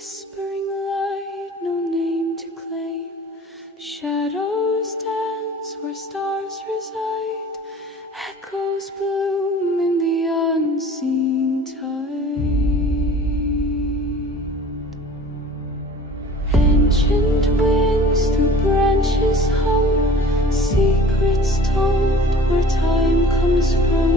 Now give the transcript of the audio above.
whispering light, no name to claim. Shadows dance where stars reside. Echoes bloom in the unseen tide. Ancient winds through branches hum, secrets told where time comes from.